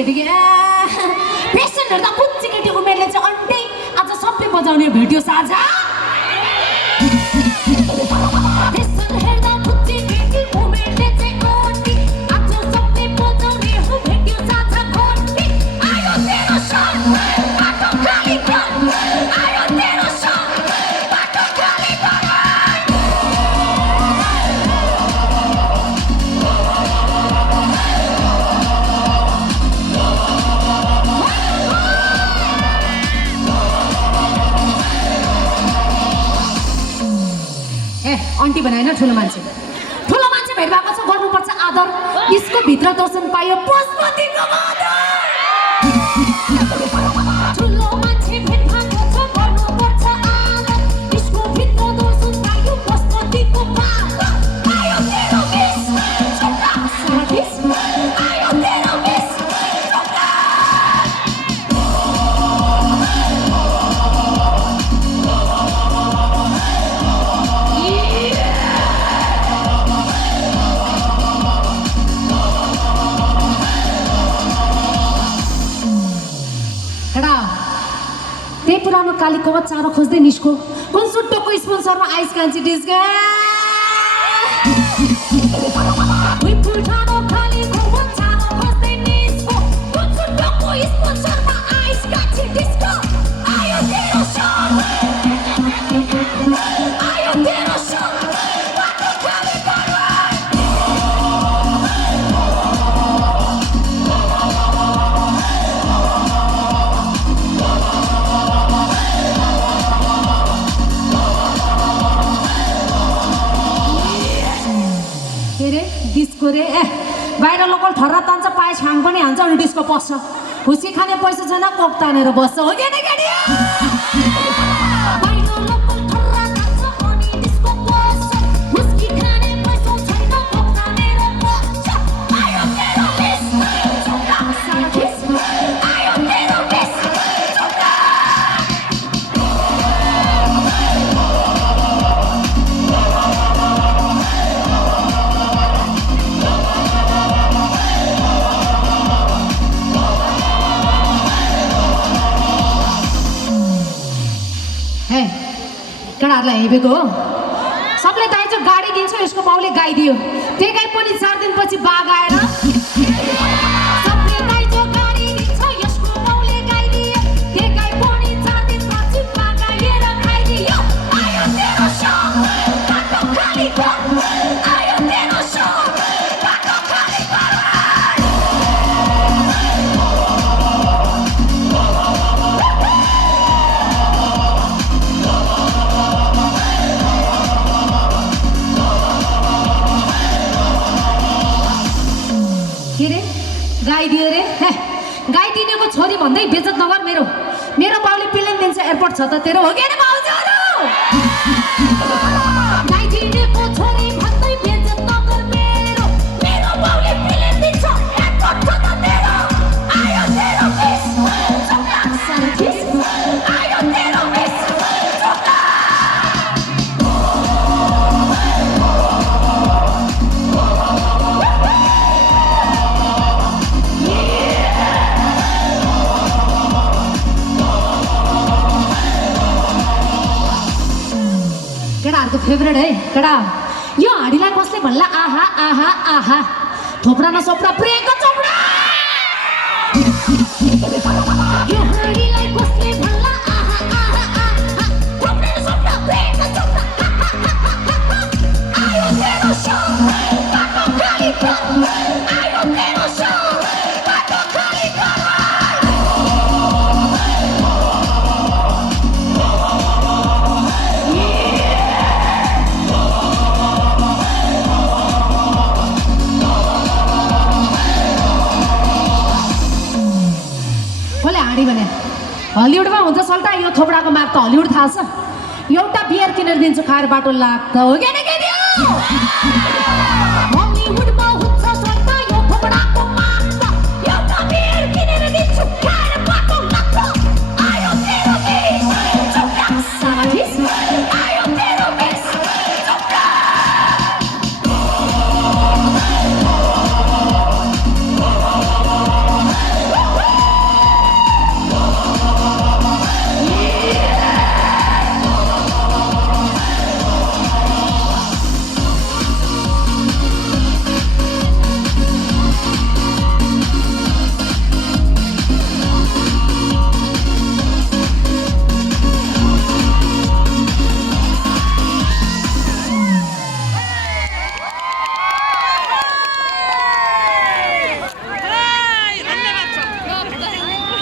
केटी के पेसेन्ट हेर्दा बुच्ची केटी उमेरले चाहिँ अन्टी आज सबले बजाउने भिडियो साझा पेसेन्ट हेर्दा बुच्ची केटी उमेरले चाहिँ अन्टी आज सबले बजाउने हो भिडियो साझा घन्टी आयो तेरो सन बाटो खाली गर आयो तेरो सन बाटो खाली गर अन्टी बनाएन ठुलो मान्छे भेट भएको छ गर्नुपर्छ आदर यसको भित्र दर्शन पायो पशुपतिको आदर ठुलो मान्छे भेट भएको छ गर्नुपर्छ आदर यसको भित्र दर्शन पायो पशुपतिको आदर आयो तेरो बेस छोटा सर्भिस आयो तेरो बेस छोटा त्यही पुरानो कालीको चारो खोज्दै निस्को कुन सुट्टोको स्पोन्सरमा आइस कान्छी डिस्का पुरानो कालीको चारो खोज्दै निस्को कुन सुट्टोको स्पोन्सरमा आइस कान्छी डिस्को आयो तेरो सन आयो तेरो सन बाटो खाली गर डिस्को रे बाहिर लोकल ठर्रा तान्छ पाए छाङ पनि हान्छ अनि डिस्को पस्छ खुसी खाने पैसा छैन कोक तानेर बस्छ हो कि केटाहरूलाई हेपेको हो सबले दाइजो गाडी दिन्छ यसको बाउले गाई दियो त्यही गाई पनि 4 दिनपछि बाघ आएर सबले दाइजो गाडी दिन्छ यसको बाउले गाई दियो त्यही गाई पनि 4 दिनपछि बाघ आएर खाइदियो आयो तेरो सन बाटो खाली गर आयो तेरो सन बाटो खाली गर गाई दियो रे गाई दिनेको छोरी भन्दै बेइज्जत नगर मेरो बाउले पिलिङ दिन्छ एयरपोर्ट छ त तेरो हो कि हैन बाउजूहरु गाई दिनेको छोरी भन्दै बेइज्जत नगर मेरो बाउले पिलिङ दिन्छ एयरपोर्ट छ त तेरो आयो तेरो बेस छोटा सर्भिस आयो तेरो बेस छोटा केटाहरूको फेभरेट है केटा यो हाँडीलाई कसले भन्ला आहा आहा आहा थोप्रा न सोप्रा प्रियङ्का चोपडा यो हाँडीलाई कसले भन्ला आहा आहा आहा थोप्रा न सोप्रा प्रियङ्का चोपडा आयो तेरो सन बाटो खाली गर आयो तेरो सन बाटो खाली गर भने हलिउडमा हुन्छ सल्टा यो थोपडाको माग त हलिउड थाहा छ एउटा बियर किनेर दिन्छु खाएर बाटो लाग्छ हो कि नि हलिउडमा हुन्छ सल्टा यो थोपडाको माग त एउटा बियर किनेर दिन्छु खाएर बाटो लाग्छ आयो तेरो बेस छोटा सर्भिस आयो